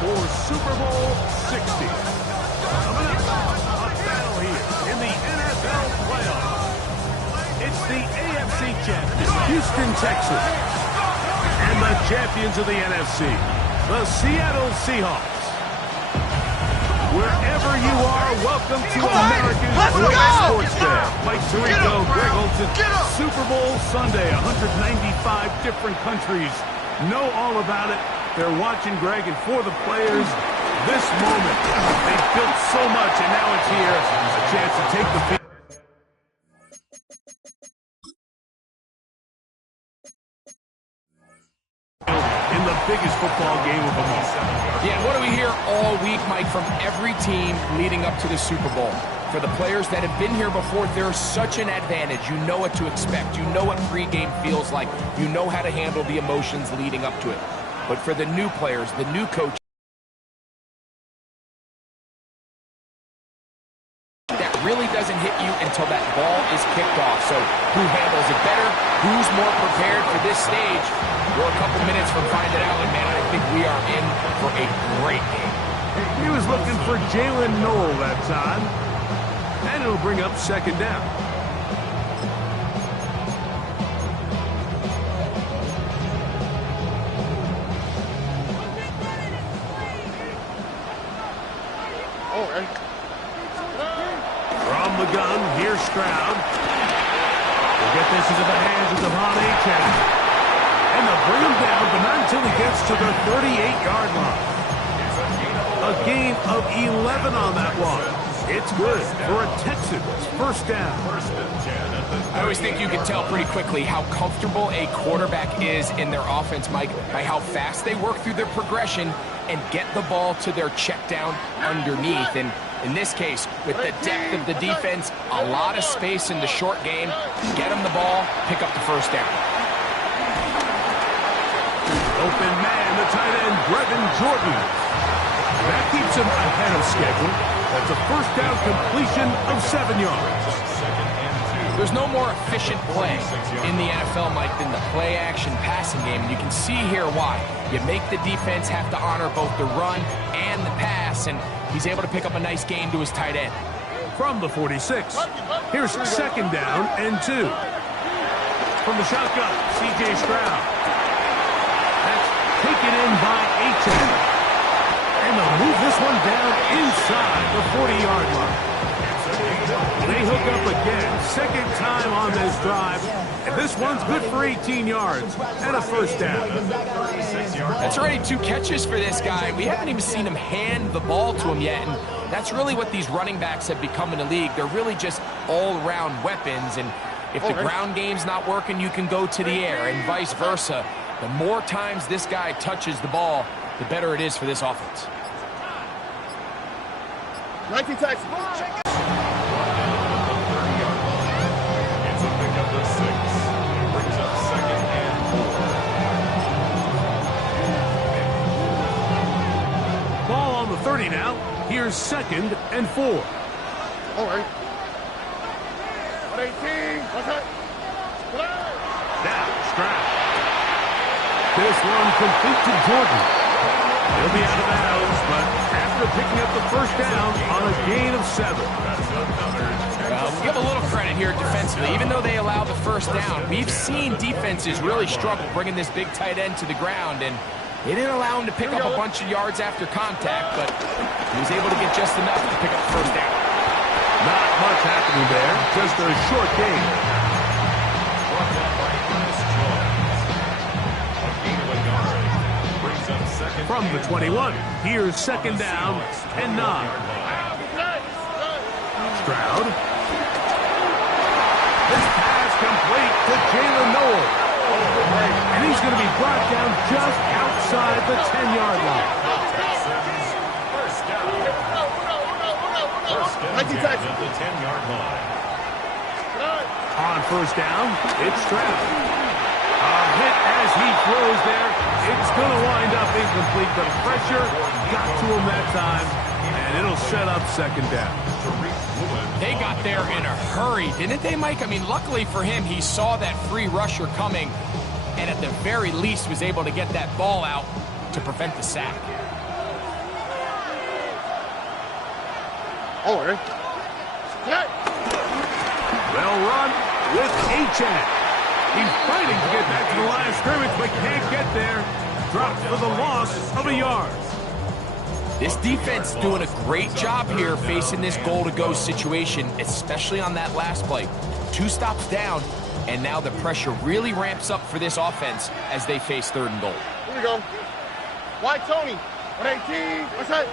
for Super Bowl 60. Coming up, a battle here in the NFL playoffs. It's the AFC champions, Houston Texans, and the champions of the NFC, the Seattle Seahawks. Wherever you are, welcome to America's greatest sports fan. Mike Tirico, Greg Olson, Super Bowl Sunday, 195 different countries know all about it. They're watching, Greg, and for the players, this moment, they've built so much, and now it's here, a chance to take the field. In the biggest football game of them all. Yeah, what do we hear all week, Mike, from every team leading up to the Super Bowl? For the players that have been here before, there's such an advantage. You know what to expect. You know what pregame feels like. You know how to handle the emotions leading up to it. But for the new players, the new coach, that really doesn't hit you until that ball is kicked off. So who handles it better? Who's more prepared for this stage? We're a couple minutes from finding out, and man, I think we are in for a great game. He was looking for Jalen Noel that time. And it'll bring up second down. From the gun, here's Stroud. We'll get this into the hands of Devon Achane. And they'll bring him down, but not until he gets to the 38-yard line. A gain of 11 on that one. It's good for a Texans first down. I always think you can tell pretty quickly how comfortable a quarterback is in their offense, Mike, by how fast they work through their progression and get the ball to their check down underneath. And in this case, with the depth of the defense, a lot of space in the short game, get them the ball, pick up the first down. Open man, the tight end, Brevin Jordan. That keeps him ahead of schedule. That's a first down completion of 7 yards. There's no more efficient play in the NFL, Mike, than the play-action passing game. And you can see here why. You make the defense have to honor both the run and the pass, and he's able to pick up a nice gain to his tight end. From the 46, here's second down and 2. From the shotgun, C.J. Stroud. That's taken in by Achane. And they'll move this one down inside the 40-yard line. They hook up again, second time on this drive. And this one's good for 18 yards and a first down. That's already 2 catches for this guy. We haven't even seen him hand the ball to him yet. And that's really what these running backs have become in the league. They're really just all-around weapons. And if the ground game's not working, you can go to the air and vice versa. The more times this guy touches the ball, the better it is for this offense. 19 Texans. It's a pickup of 6. Brings up second and 4. Ball on the 30 now. Here's second and 4. All right. 118. Now, Stroud. This one complete to Jordan. He'll be out of bounds, but after picking up the first down on a gain of 7. Give a little credit here defensively. Even though they allow the first down, we've seen defenses really struggle bringing this big tight end to the ground, and they didn't allow him to pick up a bunch of yards after contact, but he was able to get just enough to pick up the first down. Not much happening there, just a short gain. From the 21, here's second down and 9. Stroud. This pass complete to Jalen Noel. And he's going to be brought down just outside the 10-yard line. First down at the 10-yard line. On first down, it's Stroud. A hit as he throws there. It's going to wind up incomplete, but pressure got to him that time, and it'll set up second down. They got there in a hurry, didn't they, Mike? I mean, luckily for him, he saw that free rusher coming, and at the very least was able to get that ball out to prevent the sack. All right. Well run with Achane. He's fighting to get back to the line of scrimmage, but can't get there. Dropped for the loss of a yard. This defense doing a great job here facing this goal-to-go situation, especially on that last play. 2 stops down, and now the pressure really ramps up for this offense as they face 3rd and goal. Here we go. Why Tony? 118. What's that?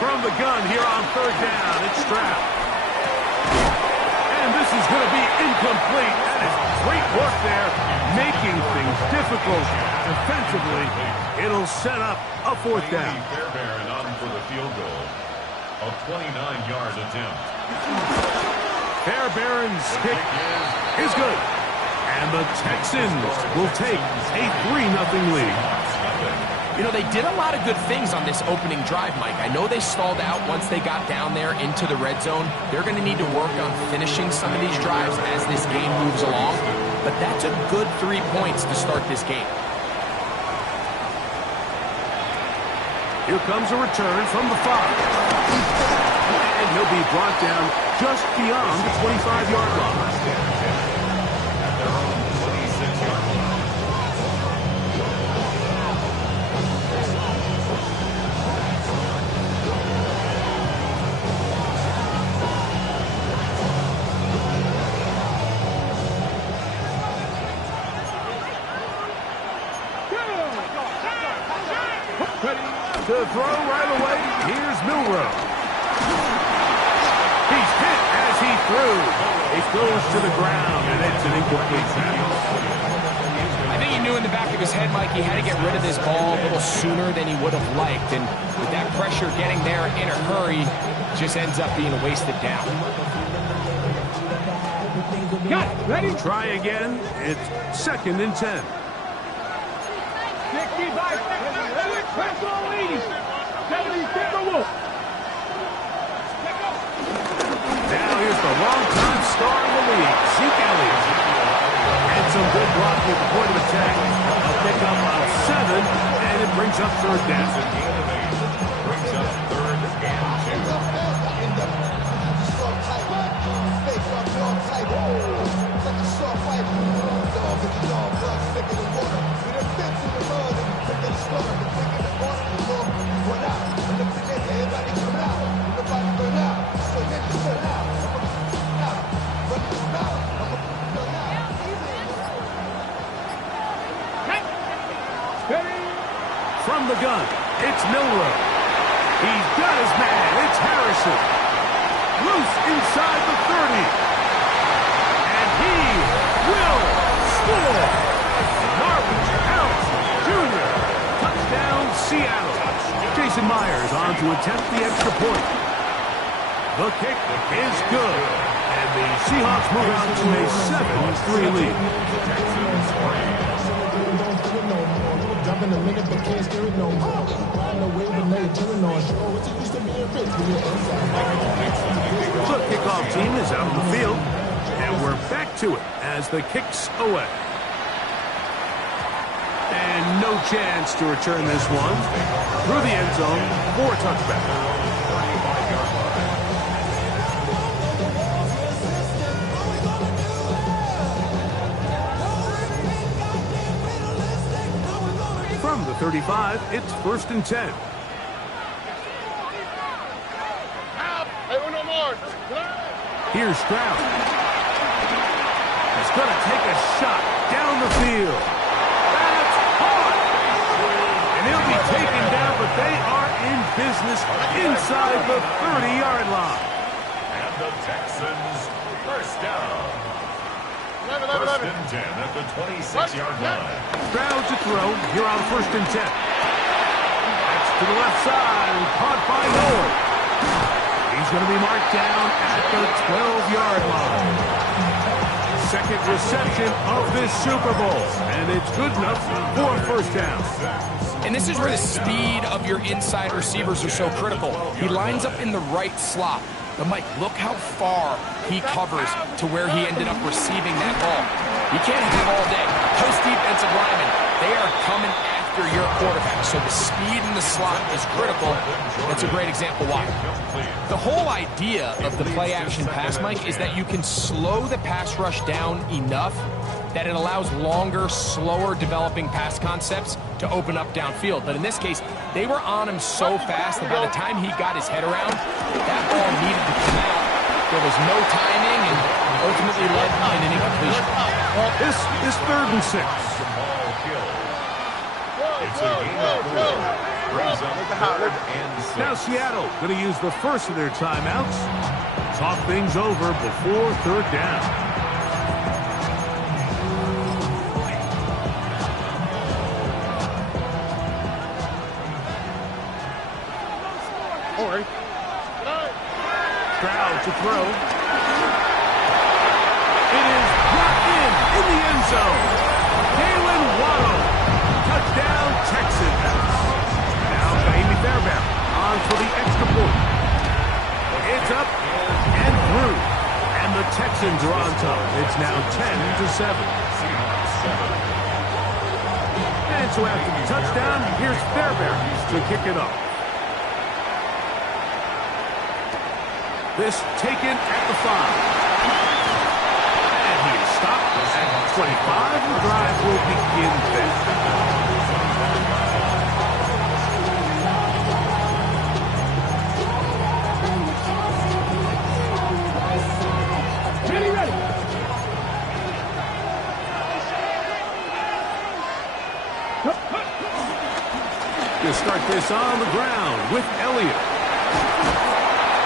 From the gun here on 3rd down, it's Stroud. And this is going to be incomplete. That is great work there, making things difficult defensively. It'll set up a 4th down. Fairbairn on for the field goal. A 29-yard attempt. Fairbairn's kick is good. And the Texans will take a 3-0 lead. You know, they did a lot of good things on this opening drive, Mike. I know they stalled out once they got down there into the red zone. They're going to need to work on finishing some of these drives as this game moves along. But that's a good 3 points to start this game. Here comes a return from the 5. And he'll be brought down just beyond the 25-yard line. At their own 26-yard line. To throw right away, here's Milrow. He's hit as he threw. It goes to the ground, and it's an incomplete pass. I think he knew in the back of his head, Mike, he had to get rid of this ball a little sooner than he would have liked. And with that pressure getting there in a hurry, just ends up being a wasted down. Got it. Ready? Try again. It's 2nd and 10. Now here's the long-time star in the league, Zeke Elliott. And some good blocking at the point of attack. A pickup of 7, and it brings up 3rd down. Brings up 3rd From the gun, it's Milrow. He's got his man. It's Harrison. Loose inside the 30. And he will score. Marvin Harrison Jr. Touchdown, Seattle. Jason Myers on to attempt the extra point. The kick is good. And the Seahawks move on to a 7-3 lead. In a minute, but can't steer it no more. Riding away with no turn on shore. What you used to be a rich when you're inside. The kickoff team is out on the field, and we're back to it as the kick's away. And no chance to return this one through the end zone for a touchback. From the 35, it's 1st and 10. Here's Stroud. He's going to take a shot down the field. That's caught. And he'll be taken down, but they are in business inside the 30-yard line. And the Texans first down. 1st and 10 at the 26-yard line. Stroud to throw here on 1st and 10. That's to the left side, caught by Noel. He's going to be marked down at the 12-yard line. Second reception of this Super Bowl, and it's good enough for a 1st down. And this is where the speed of your inside receivers are so critical. He lines up in the right slot. But, Mike, look how far he covers to where he ended up receiving that ball. You can't have all day. Those defensive linemen, they are coming after your quarterback. So the speed in the slot is critical. That's a great example why. The whole idea of the play-action pass, Mike, is that you can slow the pass rush down enough that it allows longer, slower developing pass concepts to open up downfield. But in this case, they were on him so fast that by the time he got his head around, that ball needed to come out. There was no timing, and ultimately led in an incompletion. This is 3rd and 6. It's a gain of 4. Brings up 3rd and 6. Now Seattle going to use the first of their timeouts. Talk things over before 3rd down. All right. Stroud to throw. It is brought in the end zone. Jalen Waddle. Touchdown, Texans. Now Amy Fairbairn on for the extra point. It's up and through. And the Texans are on top. It's now 10-7. And so after the touchdown, here's Fairbairn to kick it off. This taken at the 5. And he is stopped at 25. The drive will begin then. Ready. You start this on the ground with Elliott.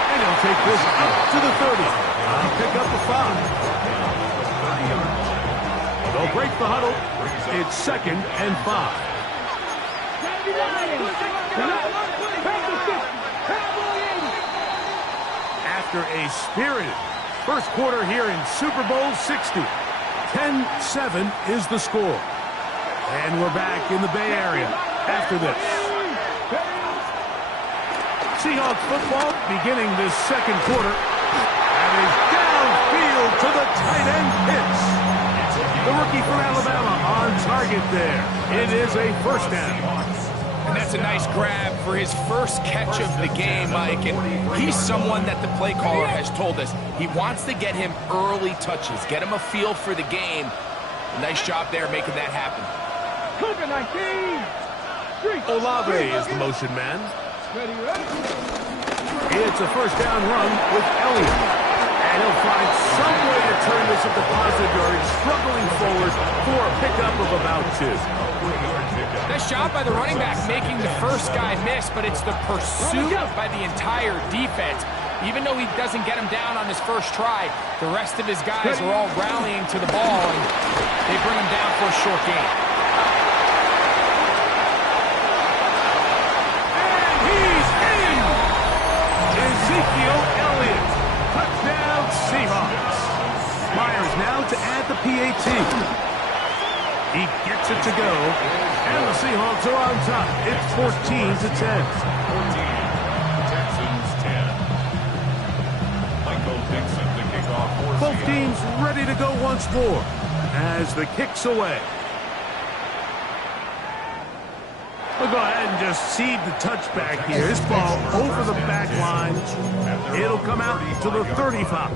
And he'll take this up to the 30. He'll pick up the 5. They'll break the huddle. It's 2nd and 5. After a spirited first quarter here in Super Bowl 60, 10-7 is the score. And we're back in the Bay Area after this. Seahawks football beginning this second quarter. And is downfield to the tight end Pitts. The rookie from Alabama on target there. It is a first down. And that's a nice grab for his first catch of the game, Mike. And he's someone that the play caller has told us he wants to get him early touches, get him a feel for the game. Nice job there making that happen. Olave is the motion man. It's a first down run with Elliott. And he'll find some way to turn this into positive yardage, struggling forward for a pickup of about 2. Nice job by the running back making the first guy miss, but it's the pursuit by the entire defense. Even though he doesn't get him down on his first try, the rest of his guys are all rallying to the ball, and they bring him down for a short gain. Ezekiel Elliott. Touchdown, Seahawks. Myers now to add the PAT. He gets it to go. And the Seahawks are on top. It's 14-10. 14. Texans 10. Michael Dixon to kick off for Both Seattle. teams ready to go once more as the kick's away. We'll go ahead and just seed the touchback here. This ball over the back line. It'll come out to the 35.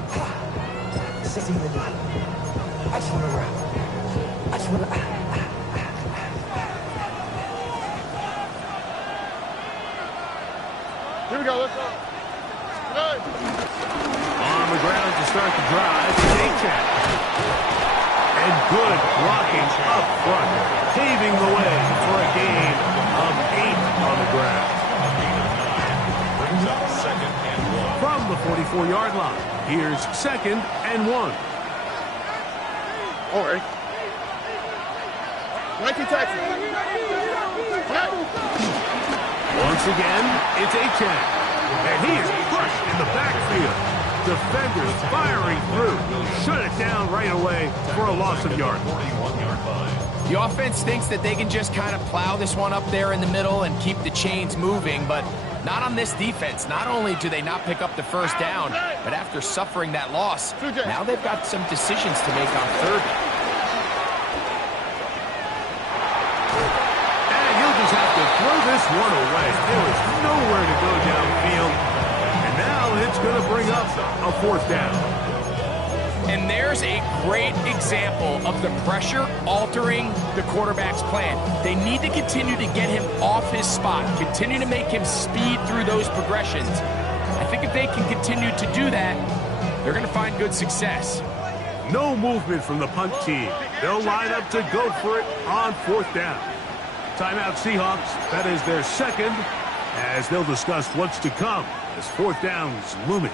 Here we go. Let's go. Good. On the ground to start the drive is A-Chat. And good blocking up front, paving the way for a gain of 8 on the ground. Brings up 2nd and 1. From the 44-yard line, here's 2nd and 1. All right. 19 Texans. Once again, it's A-Chat. And he is crushed in the backfield. Defenders firing through. Shut it down right away for a loss of yard. 41-yard line. The offense thinks that they can just kind of plow this one up there in the middle and keep the chains moving, but not on this defense. Not only do they not pick up the first down, but after suffering that loss, now they've got some decisions to make on 3rd. And he'll just have to throw this one away. There is nowhere to go downfield. And now it's going to bring up a 4th down. And there's a great example of the pressure altering the quarterback's plan. They need to continue to get him off his spot, continue to make him speed through those progressions. I think if they can continue to do that, they're going to find good success. No movement from the punt team. They'll line up to go for it on 4th down. Timeout Seahawks. That is their second, as they'll discuss what's to come as 4th down's looming.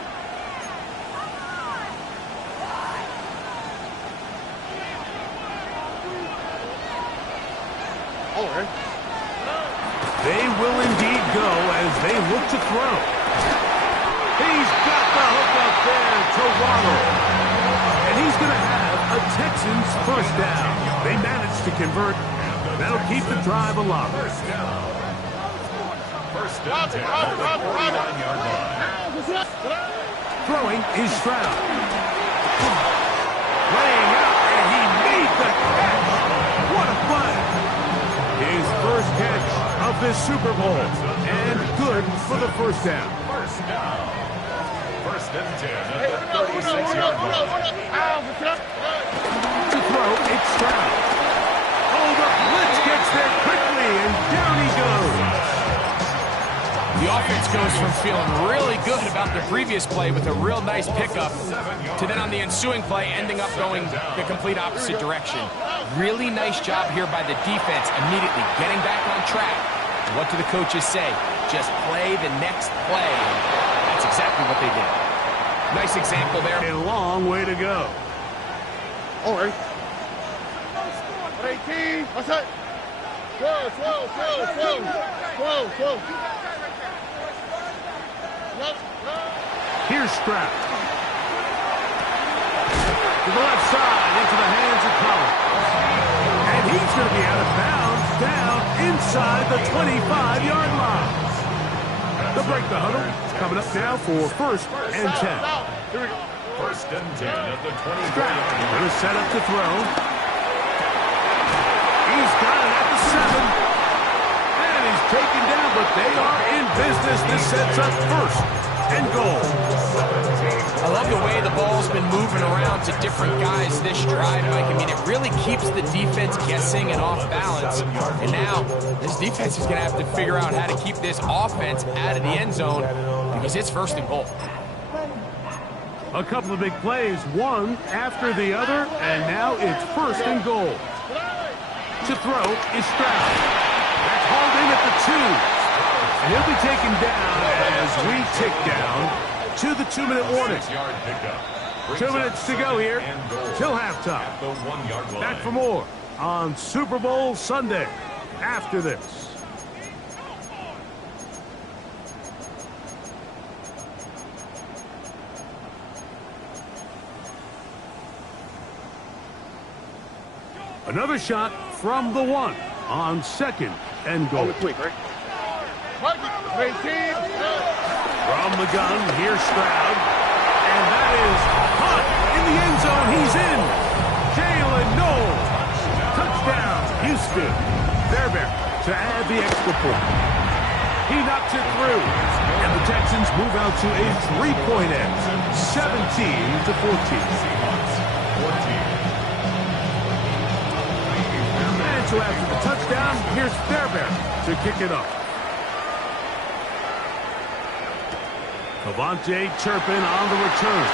They will indeed go as they look to throw. He's got the hook up there to Waddle. And he's going to have a Texans first down. They managed to convert. That'll keep the drive alive. First down. First and 10 at the 49-yard line. Throwing is Stroud. Laying out, and he made the catch. What a play. His first catch of this Super Bowl, and good for the first down. First down. First and 10 at the 36-yard line. To throw, it's Stroud. Oh, the blitz gets there quickly, and down he goes. The offense goes from feeling really good about the previous play with a real nice pickup to then on the ensuing play ending up going the complete opposite direction. Really nice job here by the defense immediately getting back on track. What do the coaches say? Just play the next play. That's exactly what they did. Nice example there. A long way to go. All right. 18. What's that? Slow. Here's Stroud. To the left side, into the hands of Collins. And he's going to be out of bounds, down inside the 25-yard line. They'll break the huddle. Coming up now for first and 10. First and 10 at the 23-yard Stroud line. going to set up to throw. He's got it at the 7. And he's taken down, but they are in business. This sets up first and goal. I love the way the ball's been moving around to different guys this drive, Mike. I mean, it really keeps the defense guessing and off balance. And now, this defense is going to have to figure out how to keep this offense out of the end zone because it's first and goal. A couple of big plays, one after the other, and now it's first and goal. To throw is Stroud. That's hauled in at the 2. And he'll be taken down as we tick down to the 2-minute warning. 6-yard pickup. 2 minutes to go here till halftime. At the 1-yard line. Back for more on Super Bowl Sunday after this. Another shot from the 1 on second and goal. Quick, right? 18. From the gun, here's Stroud. And that is hot in the end zone. He's in. Jalen Knowles. Touchdown, Houston. Fairbairn to add the extra point. He knocks it through. And the Texans move out to a 3-point edge. 17-14. And so after the touchdown, here's Fairbairn to kick it off. Cavante Turpin on the return.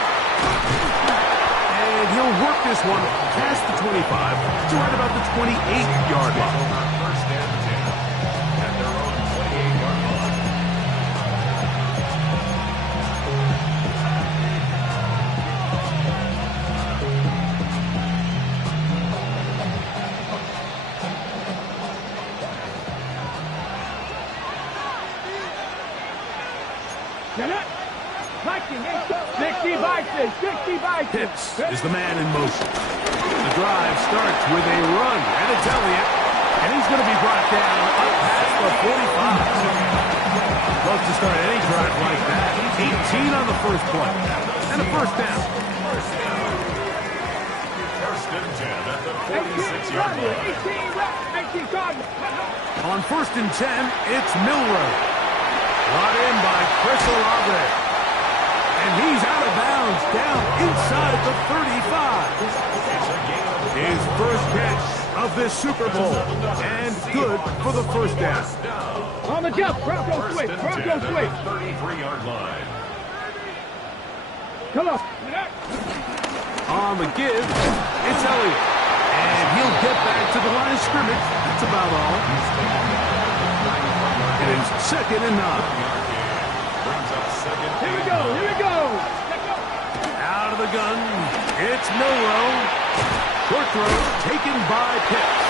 And he'll work this one past the 25 to right about the 28-yard line. First and 10 at their own 28-yard line. Pitts is the man in motion. The drive starts with a run, and it's Elliott. And he's going to be brought down up past the 45. Love to start any drive like that. 18 on the first play. And a first down. First and 10 at the 46-yard line. On first and 10, it's Milroe. Brought in by Chris Olave. And he's out of bounds, down inside the 35. His first catch of this Super Bowl, and good for the first down. On the jump, Bronco switch, 33-yard line. Come on. On the give, it's Elliott. And he'll get back to the line of scrimmage. That's about all. It is 2nd and 9. Here we go, here we go. Out of the gun, it's Milrow. Short throw taken by Pitts.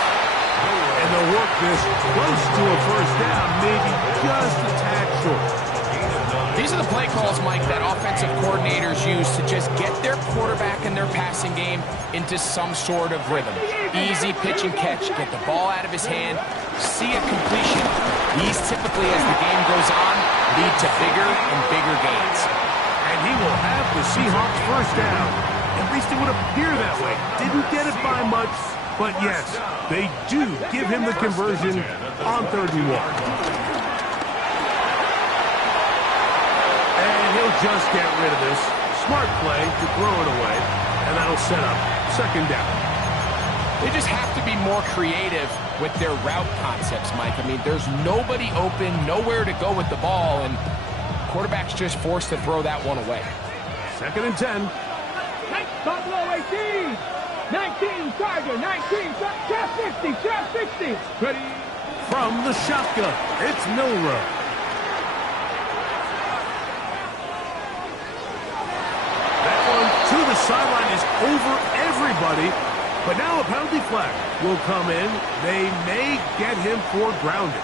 And they'll work this close to a first down, maybe just a tad short. These are the play calls, Mike, that offensive coordinators use to just get their quarterback and their passing game into some sort of rhythm. Easy pitch and catch, get the ball out of his hand, see a completion. These typically, as the game goes on, lead to bigger and bigger gains. And he will have the Seahawks first down. At least it would appear that way. Didn't get it by much, but yes, they do give him the conversion on 3rd and 1. He'll just get rid of this. Smart play to throw it away, and that'll set up 2nd down. They just have to be more creative with their route concepts, Mike. I mean, there's nobody open, nowhere to go with the ball, and quarterback's just forced to throw that one away. 2nd and 10. Top low 18. 19, Tiger, 19, trap 50, trap 60. Ready? From the shotgun, it's Milrow. To the sideline is over everybody, but now a penalty flag will come in. They may get him for grounding.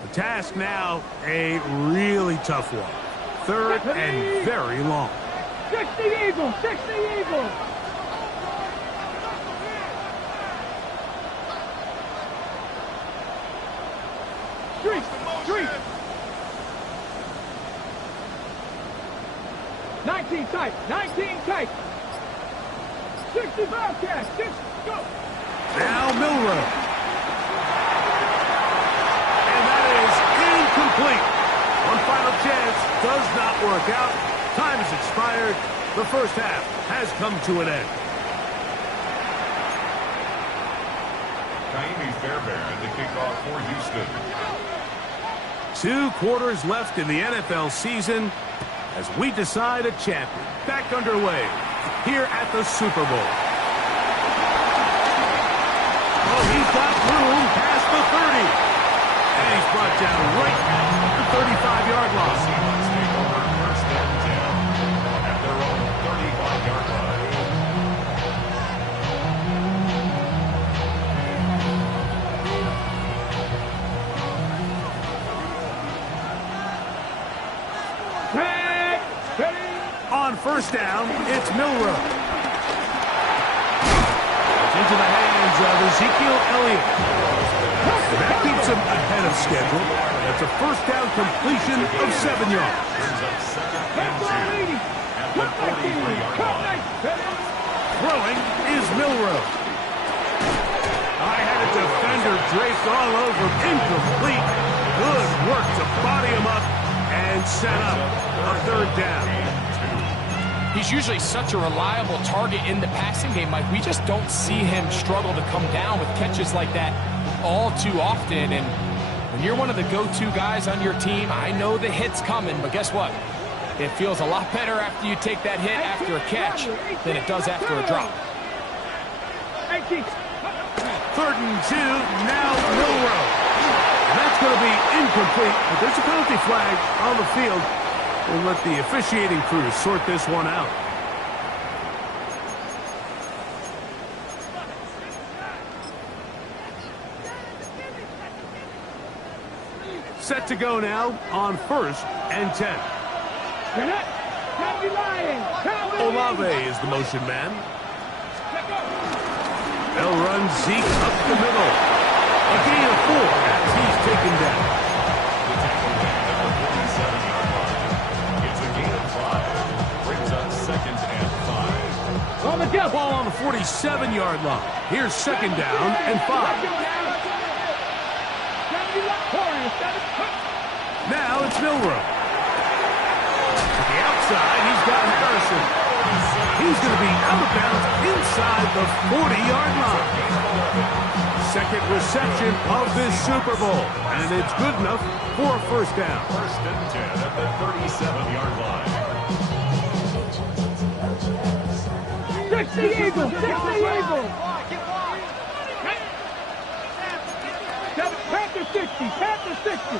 The task now, a really tough one. 3rd and very long. 60 Eagles, 60 Eagles. Street. 19 tight, 19 tight. 60 Bobcats, 6, go. Now Milrow. And that is incomplete. One final chance does not work out. Time has expired. The first half has come to an end. Kaimi Fairbairn to kick off for Houston. 2 quarters left in the NFL season as we decide a champion. Back underway here at the Super Bowl. Oh, he's got room past the 30. And he's brought down right at the 35-yard line. On first down, it's Milrow. It's into the hands of Ezekiel Elliott. And that keeps him ahead of schedule. That's a first down completion of 7 yards. Throwing is Milrow. I had a defender draped all over, incomplete. Good work to body him up and set up a 3rd down. He's usually such a reliable target in the passing game, Mike. We just don't see him struggle to come down with catches like that all too often. And when you're one of the go-to guys on your team, I know the hit's coming, but guess what? It feels a lot better after you take that hit after a catch than it does after a drop. 3rd and 2, now Milrow. And that's going to be incomplete, but there's a penalty flag on the field. We'll let the officiating crew sort this one out. Set to go now on 1st and 10. Olave is the motion man. They'll run Zeke up the middle. A gain of 4 as he's taken down. On the ball on the 47-yard line. Here's 2nd down and 5. Now it's Milrow. To the outside, he's got Harrison. He's going to be out of bounds inside the 40-yard line. Second reception of this Super Bowl, and it's good enough for a first down. First and 10 at the 37-yard line. 60 Eagles, 60 Eagles. Panther 60, Panther 60.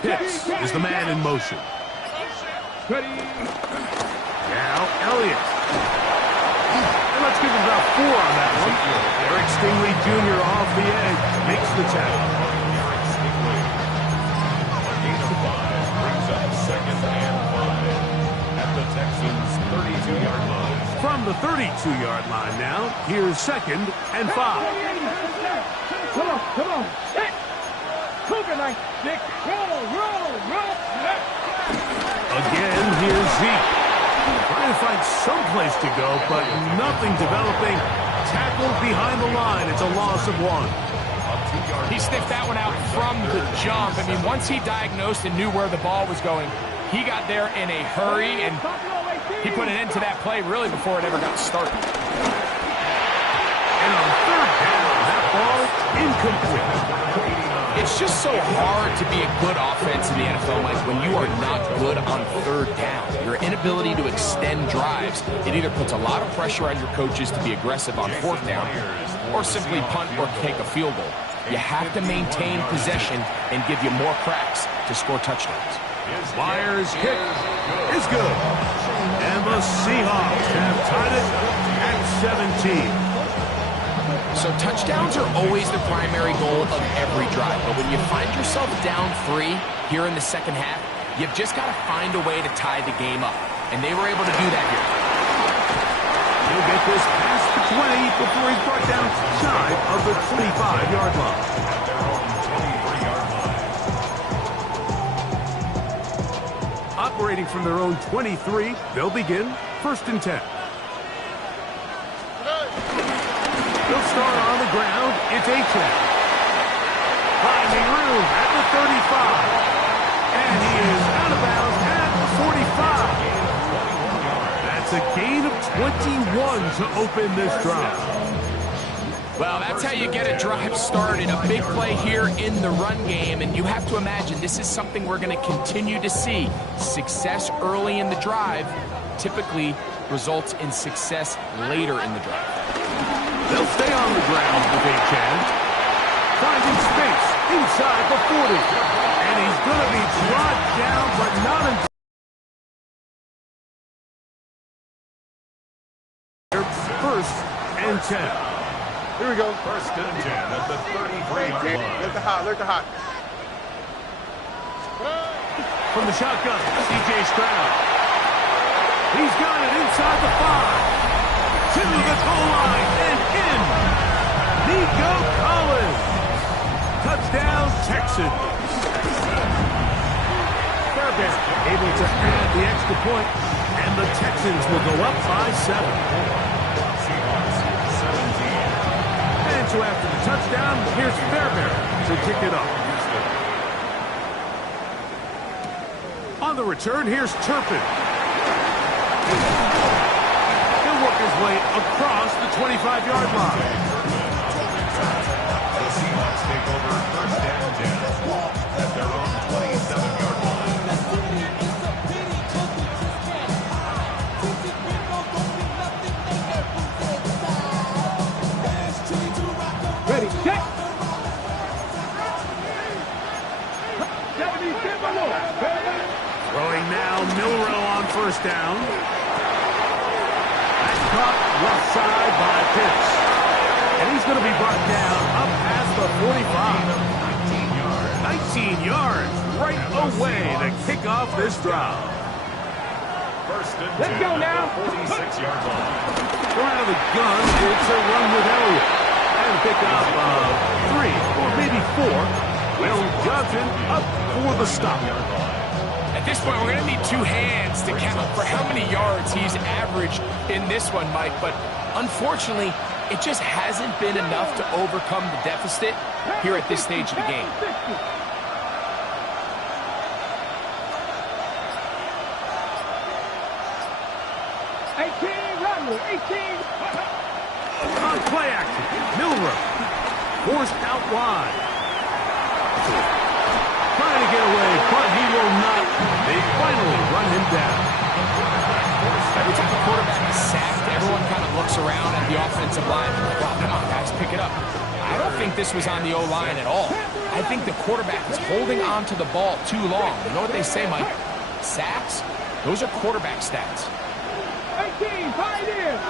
Pitts is the man in motion. Ready. Now Elliott. And let's give him about 4 on that one. Eric Stingley Jr. off the edge makes the tackle. A gain of 5 brings up second and 5 at the Texans' 32-yard line. From the 32-yard line now, here's second and 5. Come on, come on. Hit. Cougar like stick. Roll. Again, here's Zeke. Trying to find some place to go, but nothing developing. Tackled behind the line. It's a loss of 1. He sniffed that one out from the jump. I mean, once he diagnosed and knew where the ball was going, he got there in a hurry, and he put an end to that play really before it ever got started. And on third down, that ball incomplete. It's just so hard to be a good offense in the NFL, Mike, when you are not good on third down. Your inability to extend drives, it either puts a lot of pressure on your coaches to be aggressive on fourth down or simply punt or kick a field goal. You have to maintain possession and give you more cracks to score touchdowns. Myers' kick is good. And the Seahawks have tied it at 17. So touchdowns are always the primary goal of every drive. But when you find yourself down 3 here in the second half, you've just got to find a way to tie the game up. And they were able to do that here. He'll get this past the 20 before he's brought down shy of the 25-yard line. Operating from their own 23, they'll begin first and 10. They'll start on the ground. It's Achane. Finding room at the 35. And he is out of bounds at the 45. That's a gain of 21 to open this drive. Well, that's how you get a drive started. A big play here in the run game, and you have to imagine this is something we're going to continue to see. Success early in the drive typically results in success later in the drive. They'll stay on the ground with Achane. Finding space inside the 40. And he's going to be brought down, but not until first and 10. Here we go. First and 10 at the 33-yard line. Let the hot. From the shotgun, C.J. Stroud. He's got it inside the 5. To the goal line and in. Nico Collins. Touchdown, Texans. Fairbairn able to add the extra point, and the Texans will go up by 7. And so after the touchdown, here's Fairbairn to kick it off. On the return, here's Turpin. Work his way across the 25-yard line. The Seahawks take over first and 10 at their own 27-yard line. Ready, check. Throwing now, Milrow on first down. Caught left side by Pitts. And he's going to be brought down up past the 45. 19 yards right away to kick off this drive. First and 10 Let's go now. 46-yard line. Out of the gun, it's a run with Elliott. And pick up 3 or maybe 4. Will Johnson up for the stop. At this point, we're going to need 2 hands to count for how many yards he's averaged in this one, Mike. But unfortunately, it just hasn't been enough to overcome the deficit here at this stage of the game. Forced out wide. Trying to get away, but he will not. They finally run him down. Every time the quarterback is sacked, everyone kind of looks around at the offensive line. Wow, come on, guys, pick it up. I don't think this was on the O-line at all. I think the quarterback is holding on to the ball too long. You know what they say, Mike? Sacks? Those are quarterback stats. 18, tight end.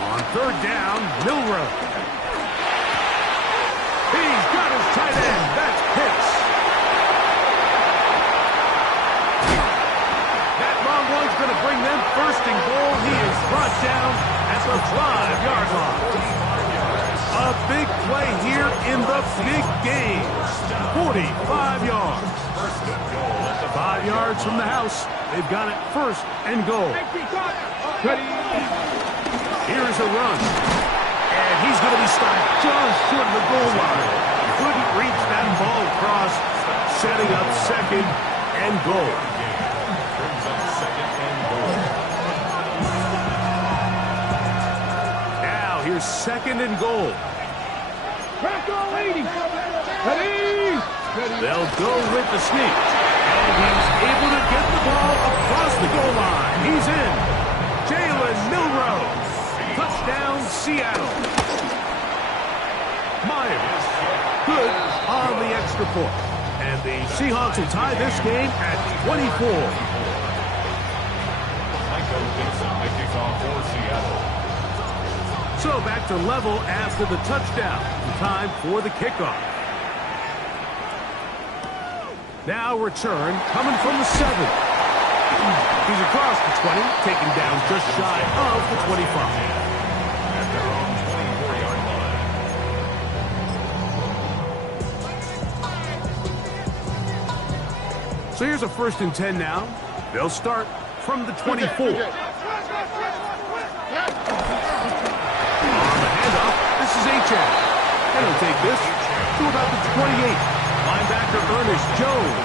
On third down, Milrow. He's got his tight end. That's Pitts. That long one's going to bring them first and goal. He is brought down at the 5-yard line. A big play here in the big game. 45 yards. 5 yards from the house. They've got it first and goal. Here's a run. And he's going to be stopped just short of the goal line. Couldn't reach that ball across. Setting up second and goal. Now here's second and goal. They'll go with the sneak. And he's able to get the ball across the goal line. He's in. Jalen Milrow. Touchdown, Seattle. Myers. Good on the extra point. And the Seahawks will tie this game at 24. So back to level after the touchdown. Time for the kickoff. Now return coming from the 7. He's across the 20, taken down just shy of the 25. At their own 24-yard line. So here's a 1st and 10 now. They'll start from the 24. On the handoff, this is Achane. And he'll take this to about the 28. Linebacker Ernest Jones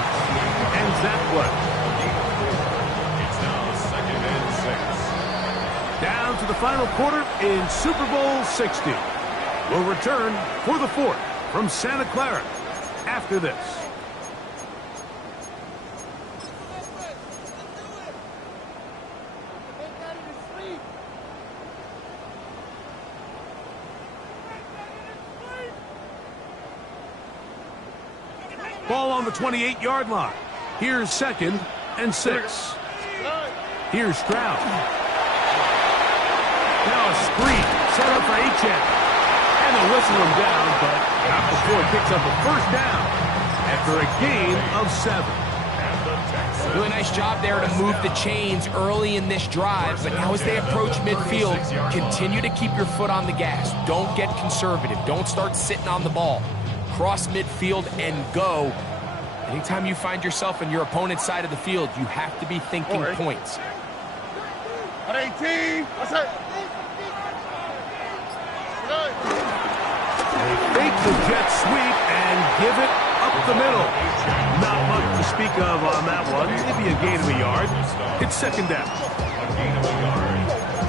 ends that play. Down to the final quarter in Super Bowl 60. We'll return for the 4th from Santa Clara after this. Ball on the 28-yard line. Here's 2nd and 6. Here's Stroud. Now a screen set up for Achane. And they'll whistle him down, but not before he picks up a 1st down after a gain of 7. Really nice job there to move the chains early in this drive, but now as they approach midfield, continue to keep your foot on the gas. Don't get conservative. Don't start sitting on the ball. Cross midfield and go. Anytime you find yourself on your opponent's side of the field, you have to be thinking points. 18. What's that? They fake the jet sweep and give it up the middle. Not much to speak of on that one. Maybe a gain of a yard. It's 2nd down. A gain of a yard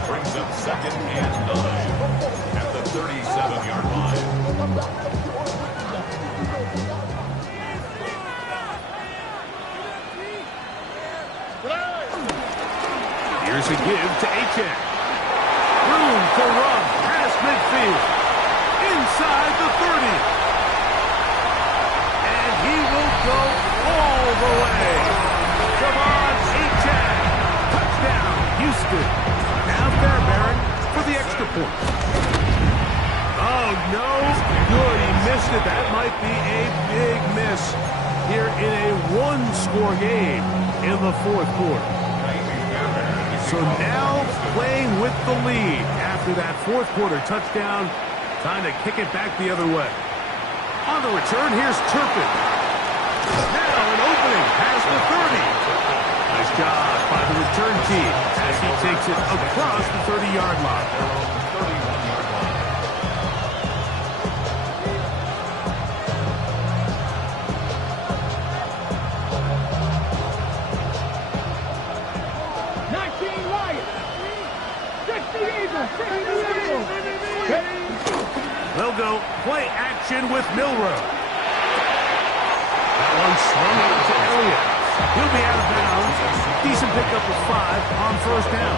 brings up 2nd and 9 at the 37-yard line. Here's a give to Achane. Room to run past midfield. Inside the 30. And he will go all the way. Javon Achane. Touchdown, Houston. Now Fairbairn for the extra point. Oh, no good. He missed it. That might be a big miss here in a one-score game in the 4th quarter. So now playing with the lead after that 4th quarter touchdown. Time to kick it back the other way. On the return, here's Turpin. Now an opening past the 30. Nice job by the return team as he takes it across the 30-yard line. They'll go play action with Milrow. That one swung out to Elliott. He'll be out of bounds. Decent pickup of 5 on first down.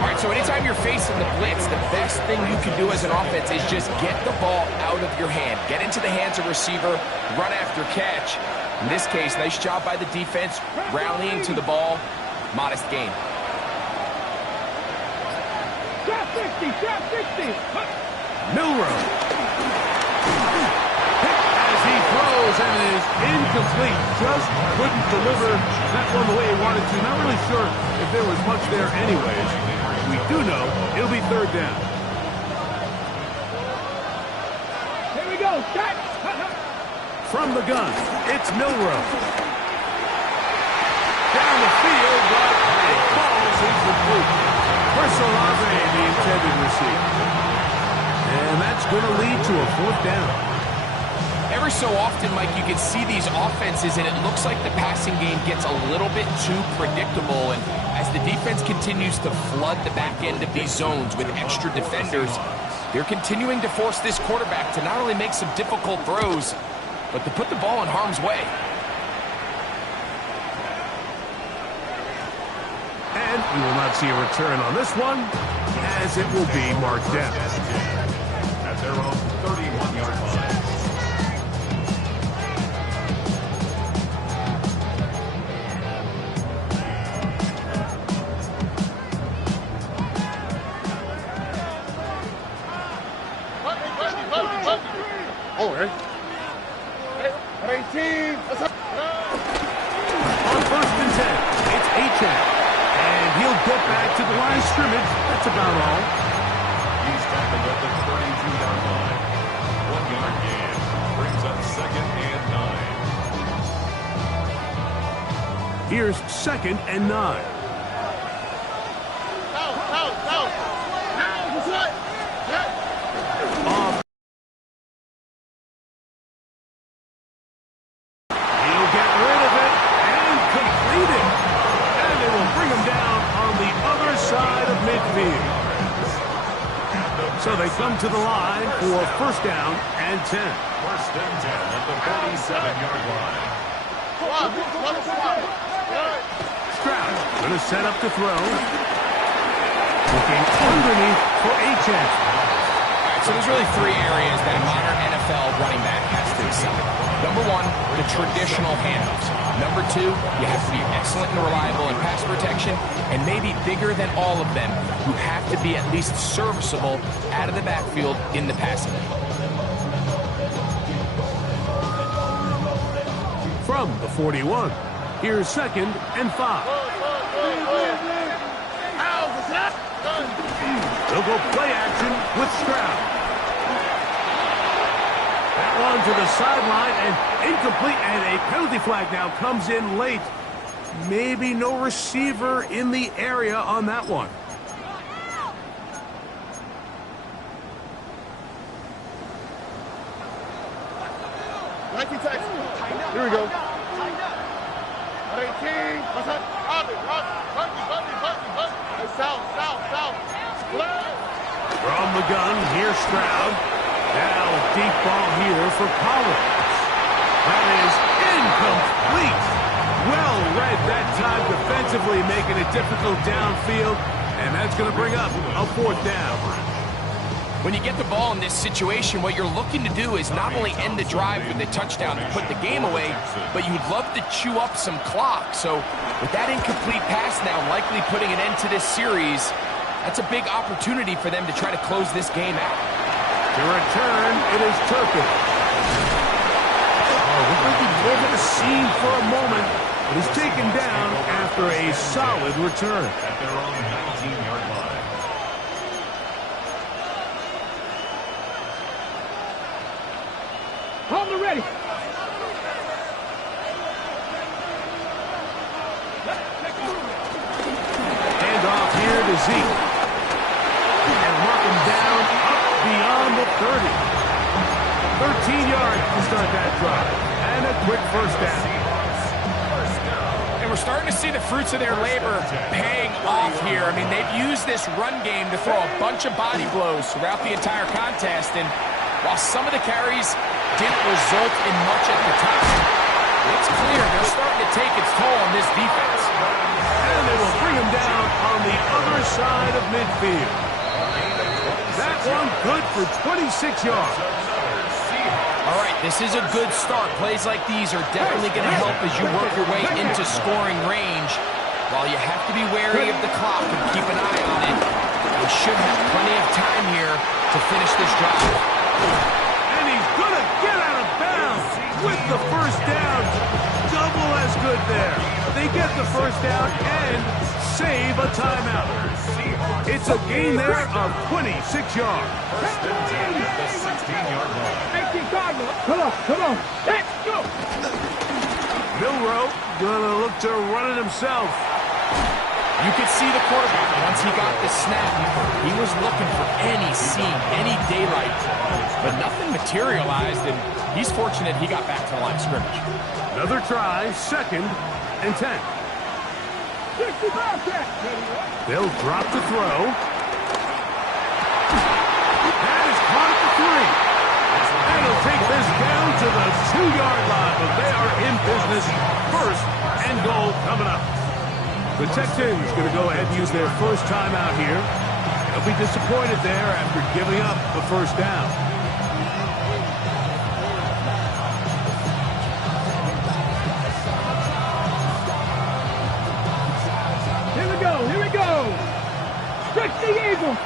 All right, so anytime you're facing the blitz, the best thing you can do as an offense is just get the ball out of your hand. Get into the hands of receiver, run after catch. In this case, nice job by the defense, rallying to the ball. Modest gain. Shot 60, shot 60. Milrow. As he throws and it is incomplete. Just couldn't deliver that one the way he wanted to. Not really sure if there was much there anyways. We do know it'll be third down. Here we go, shot. From the gun, it's Milrow. Down the field, but it falls incomplete. Olave, the intended receiver. And that's going to lead to a fourth down. Every so often, Mike, you can see these offenses, and it looks like the passing game gets a little bit too predictable. And as the defense continues to flood the back end of these zones with extra defenders, they're continuing to force this quarterback to not only make some difficult throws, but to put the ball in harm's way. And we will not see a return on this one, as it will be marked down. At their own 31-yard line. On first and 10, it's Achane. And he'll get back to the line of scrimmage. That's about all. He's tackled at the 32-yard line. 1-yard gain. Brings up second and 9. Here's second and 9. He'll get rid of it and complete it. And they will bring him down on the other side of midfield. So they come to the line for first down and 10. First and 10 at the 47-yard line. Stroud going to set up to throw. Looking underneath for Achane. So there's really 3 areas that a modern NFL running back has to excel. Number 1, the traditional handoffs. Number 2, you have to be excellent and reliable in pass protection, and maybe bigger than all of them, you have to be at least serviceable out of the backfield in the passing game. From the 41, here's second and 5. They'll go play action with Stroud. That one to the sideline and incomplete, and a penalty flag now comes in late. Maybe no receiver in the area on that one. Here we go. From the gun, here's Stroud. Now deep ball here for Collins. That is incomplete. Well read that time defensively, making it difficult downfield. And that's going to bring up a fourth down. When you get the ball in this situation, what you're looking to do is not only end the drive with a touchdown to put the game away, but you'd love to chew up some clock. So with that incomplete pass now likely putting an end to this series, that's a big opportunity for them to try to close this game out. To return, it is Turpin. Oh, looked like he over the scene for a moment, but he's taken down after a solid return. At their own 19-yard line. On the ready. Hand off here to Zeke. And mark him down up beyond the 30. 13 yards to start that drive. And a quick first down. And we're starting to see the fruits of their labor paying off here. I mean, they've used this run game to throw a bunch of body blows throughout the entire contest, and while some of the carries didn't result in much at the time, it's clear they're starting to take its toll on this defense. And they will bring him down on the other side of midfield. That one good for 26 yards. All right, this is a good start. Plays like these are definitely going to help as you work your way into scoring range. While you have to be wary of the clock and keep an eye on it, you should have plenty of time here to finish this drive. And he's going to get out of bounds with the first down. Double as good there. They get the first down and save a timeout. It's a gain there of 26 yards. First and 10 at the 16-yard line. 18 Cardinals. Come on. Let's go. Milrow gonna look to run it himself. You could see the quarterback once he got the snap. He was looking for any seam, any daylight, but nothing materialized, and he's fortunate he got back to the line of scrimmage. Another try, 2nd and 10. 65 set. They'll drop to throw. That is caught at the 3. And he'll take this down to the 2-yard line, but they are in business. 1st and goal coming up. The Texans going to go ahead and use their first timeout here. They'll be disappointed there after giving up the first down. Here we go. 60 Eagles.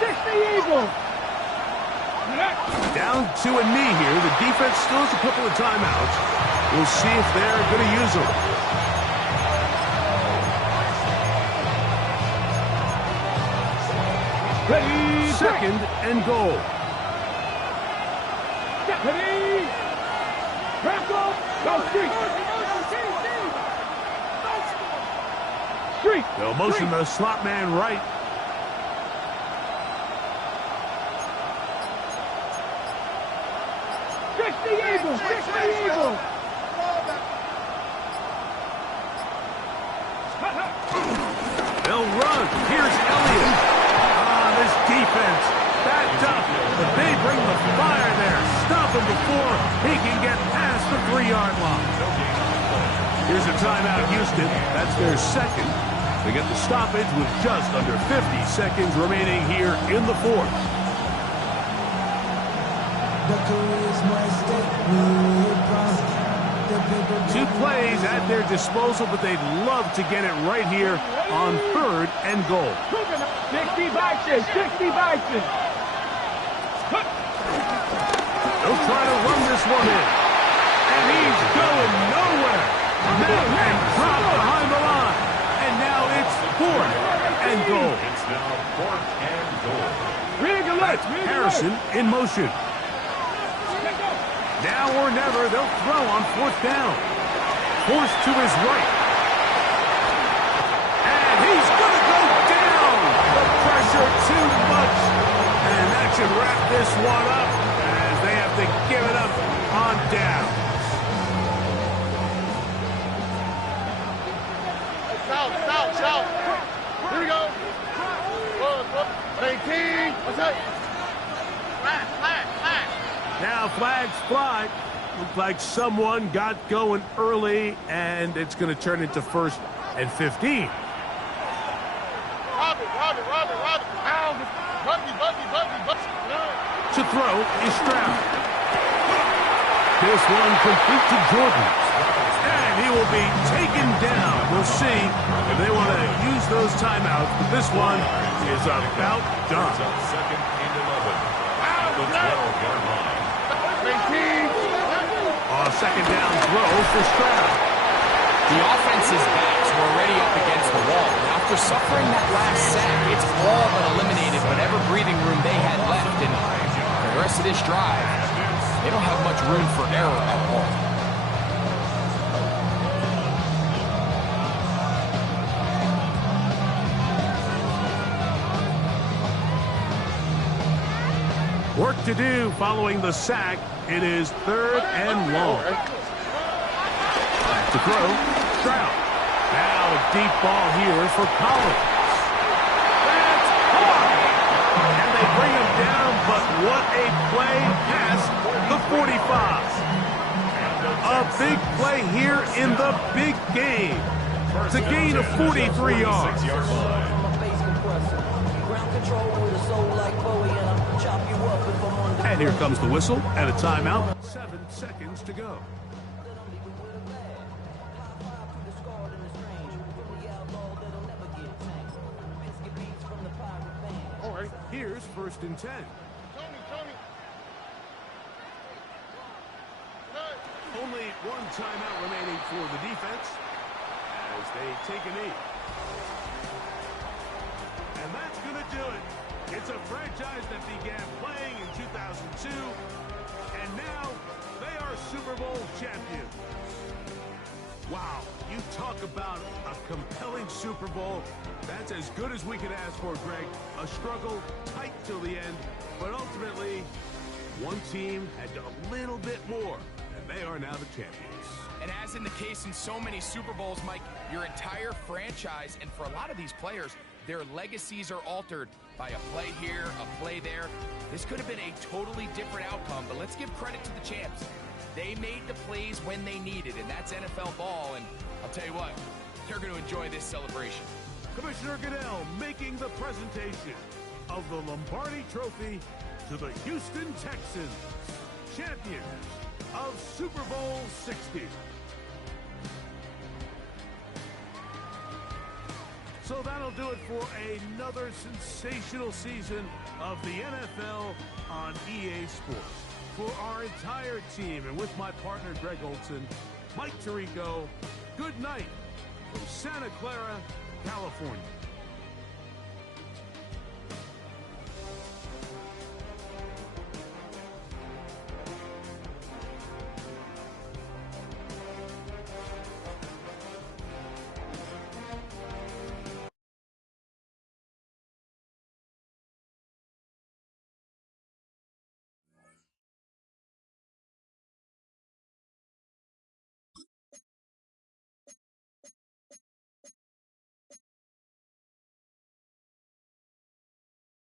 Down to a knee here. The defense still has a couple of timeouts. We'll see if they're going to use them. Ready. 2nd and goal. Ready. Rambo. Go street. Street. They'll motion the slot man right. Eagles. They'll run. Here's Elliott. This defense backed up, but they bring the fire there. Stop him before he can get past the 3-yard line. Here's a timeout, Houston. That's their 2nd. They get the stoppage with just under 50 seconds remaining here in the 4th. Two plays at their disposal, but they'd love to get it right here on 3rd and goal. 60 Bison. They'll try to run this one in. And he's going nowhere. Met and dropped behind the line. And now it's 4th and goal. It's now 4th and goal. Harrison in motion. Now or never, they'll throw on 4th down. Forced to his right. And he's going to go down. The pressure too much. And that should wrap this one up as they have to give it up on down. South. Here we go. 18. What's up? Flag. Now flags fly. Looked like someone got going early, and it's going to turn into 1st and 15. Robert. Buggy. To throw is Stroud. This one complete to Jordan. And he will be taken down. We'll see if they want to use those timeouts, but this one is about done. 2nd and 11. At the 12-yard line. 2nd down throw for Stroud. The offense's backs were already up against the wall. After suffering that last sack, it's all but eliminated whatever breathing room they had left. And for the rest of this drive, they don't have much room for error at all. Work to do following the sack. It is 3rd and long. To throw, Stroud. Now a deep ball here for Collins. 45. A big play here in the big game. It's a gain of 43 yards. And here comes the whistle and a timeout. 7 seconds to go. All right, here's 1st and 10. Only one timeout remaining for the defense as they take a knee. And that's going to do it. It's a franchise that began playing in 2002, and now they are Super Bowl champions. Wow, you talk about a compelling Super Bowl. That's as good as we could ask for, Greg. A struggle tight till the end, but ultimately, one team had a little bit more. They are now the champions. And as in the case in so many Super Bowls, Mike, your entire franchise, and for a lot of these players, their legacies are altered by a play here, a play there. This could have been a totally different outcome, but let's give credit to the champs. They made the plays when they needed, and that's NFL ball, and I'll tell you what, they're going to enjoy this celebration. Commissioner Goodell making the presentation of the Lombardi Trophy to the Houston Texans, champions of Super Bowl 60. So that'll do it for another sensational season of the NFL on EA Sports. For our entire team and with my partner Greg Olson, Mike Tirico, good night from Santa Clara, California.